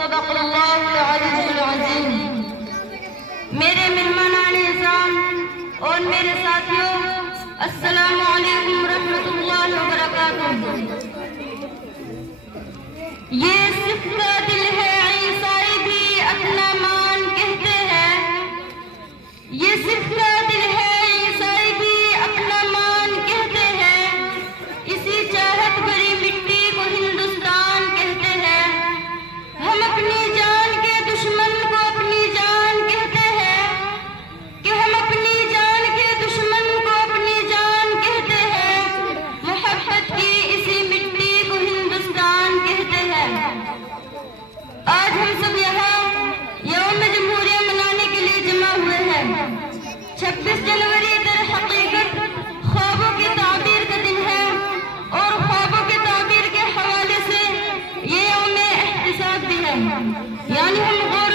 صدق اللہ العلی العظیم۔ میرے مہمانان اعظام اور میرے ساتھیوں، السلام علیکم ورحمۃ اللہ وبرکاتہ۔ یہ صف کا دل ہے عیسائی بھی اپنا مان کہتے ہیں، یہ صف کا دل ہے عیسائی بھی اپنا مان کہتے ہیں، اسی چاہت بھری مٹی کو ہندوستان کہتے ہیں، ہم اپنی جان کے دشمن کو اپنی جان کہتے ہیں، کہ ہم اپنی جان کے دشمن کو اپنی جان کہتے ہیں، محبت کی اسی مٹی کو ہندوستان کہتے ہیں۔ آج ہم سب یہاں یوم جمہوریہ منانے کے لیے جمع ہوئے ہیں۔ 26 جنوری در حقیقت خوابوں کی تعبیر کا دن ہے، اور خوابوں کی تعبیر کے حوالے سے یہ یوم احتساب بھی ہے، یعنی ہم غور